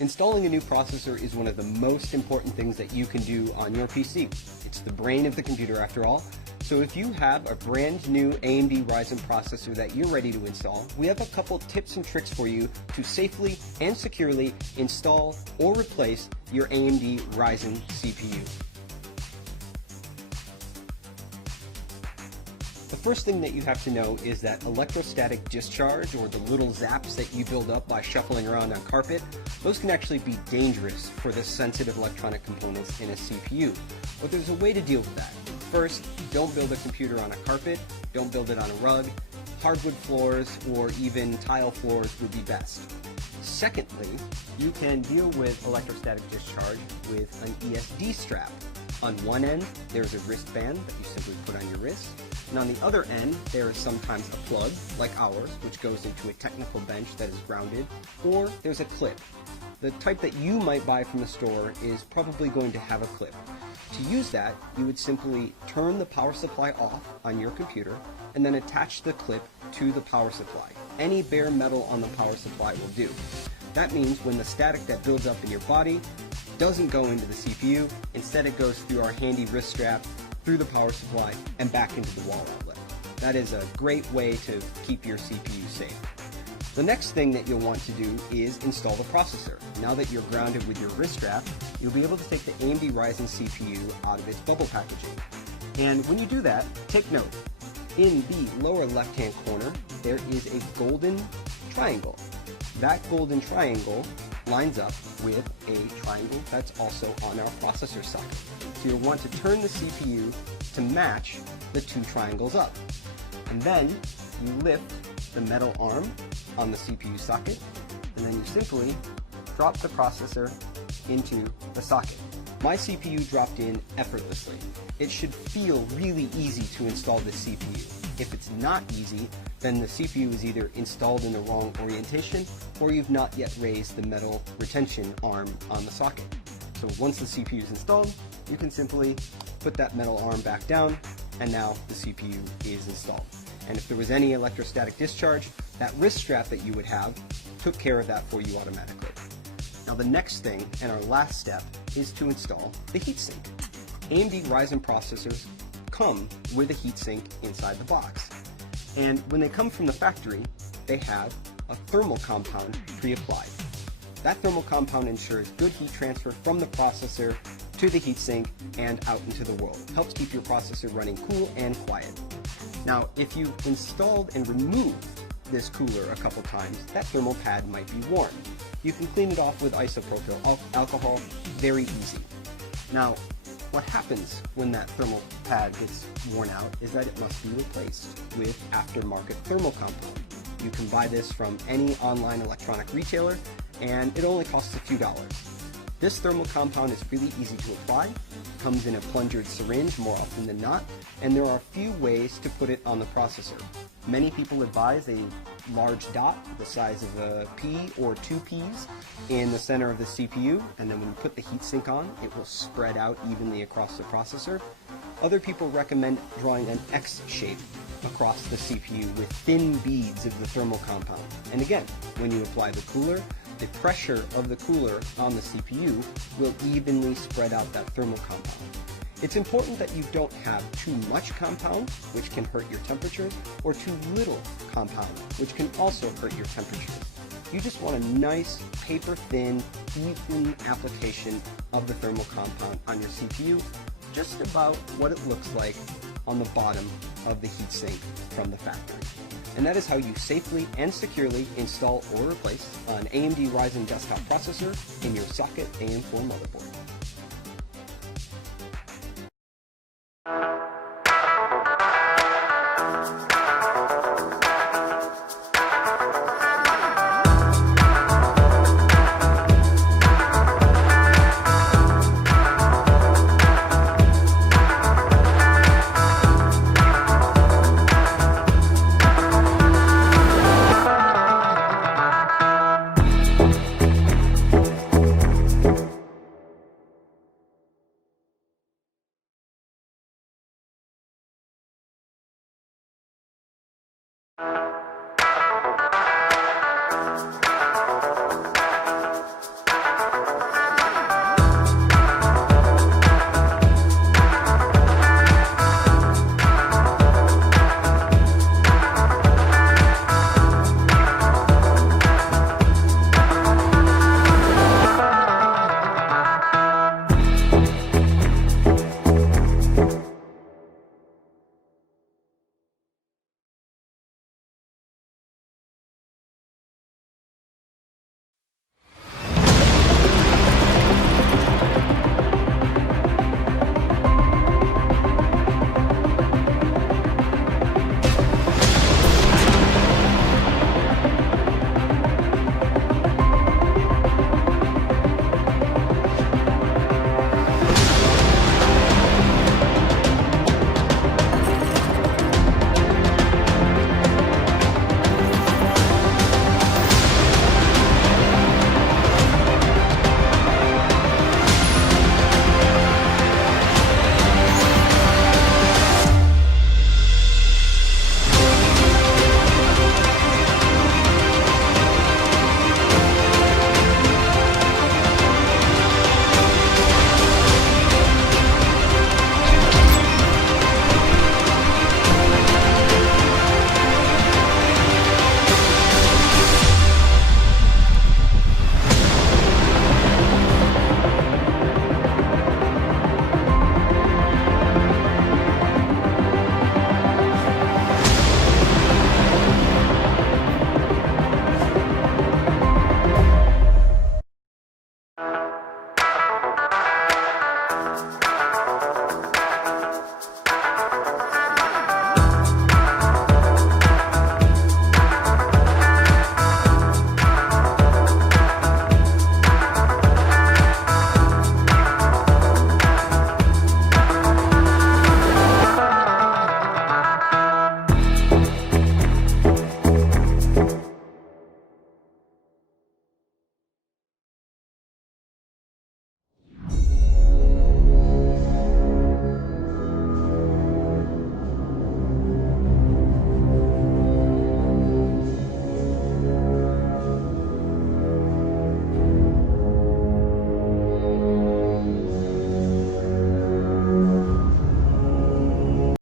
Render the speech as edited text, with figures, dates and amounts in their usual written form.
Installing a new processor is one of the most important things that you can do on your PC. It's the brain of the computer after all. So if you have a brand new AMD Ryzen processor that you're ready to install, we have a couple tips and tricks for you to safely and securely install or replace your AMD Ryzen CPU. The first thing that you have to know is that electrostatic discharge, or the little zaps that you build up by shuffling around on carpet, those can actually be dangerous for the sensitive electronic components in a CPU. But there's a way to deal with that. First, don't build a computer on a carpet, don't build it on a rug. Hardwood floors or even tile floors would be best. Secondly, you can deal with electrostatic discharge with an ESD strap. On one end, there's a wristband that you simply put on your wrist. And on the other end, there is sometimes a plug, like ours, which goes into a technical bench that is grounded, or there's a clip. The type that you might buy from the store is probably going to have a clip. To use that, you would simply turn the power supply off on your computer and then attach the clip to the power supply. Any bare metal on the power supply will do. That means when the static that builds up in your body doesn't go into the CPU, instead it goes through our handy wrist strap, through the power supply, and back into the wall outlet. That is a great way to keep your CPU safe. The next thing that you'll want to do is install the processor. Now that you're grounded with your wrist strap, you'll be able to take the AMD Ryzen CPU out of its bubble packaging. And when you do that, take note. In the lower left-hand corner, there is a golden triangle. That golden triangle lines up with a triangle that's also on our processor socket. So you'll want to turn the CPU to match the two triangles up. And then you lift the metal arm on the CPU socket, and then you simply drop the processor into the socket. My CPU dropped in effortlessly. It should feel really easy to install this CPU. If it's not easy, then the CPU is either installed in the wrong orientation or you've not yet raised the metal retention arm on the socket. So once the CPU is installed, you can simply put that metal arm back down, and now the CPU is installed. And if there was any electrostatic discharge, that wrist strap that you would have took care of that for you automatically. Now the next thing, and our last step, is to install the heatsink. AMD Ryzen processors come with a heatsink inside the box. And when they come from the factory, they have a thermal compound pre-applied. That thermal compound ensures good heat transfer from the processor to the heatsink and out into the world. It helps keep your processor running cool and quiet. Now, if you installed and removed this cooler a couple times, that thermal pad might be worn. You can clean it off with isopropyl alcohol, very easy. Now, what happens when that thermal pad gets worn out is that it must be replaced with aftermarket thermal compound. You can buy this from any online electronic retailer, and it only costs a few dollars. This thermal compound is really easy to apply, comes in a plungered syringe more often than not, and there are a few ways to put it on the processor. Many people advise a large dot the size of a pea or two peas in the center of the CPU, and then when you put the heatsink on, it will spread out evenly across the processor. Other people recommend drawing an X shape across the CPU with thin beads of the thermal compound. And again, when you apply the cooler, the pressure of the cooler on the CPU will evenly spread out that thermal compound. It's important that you don't have too much compound, which can hurt your temperatures, or too little compound, which can also hurt your temperatures. You just want a nice, paper-thin, even application of the thermal compound on your CPU, just about what it looks like on the bottom of the heatsink from the factory. And that is how you safely and securely install or replace an AMD Ryzen desktop processor in your socket AM4 motherboard.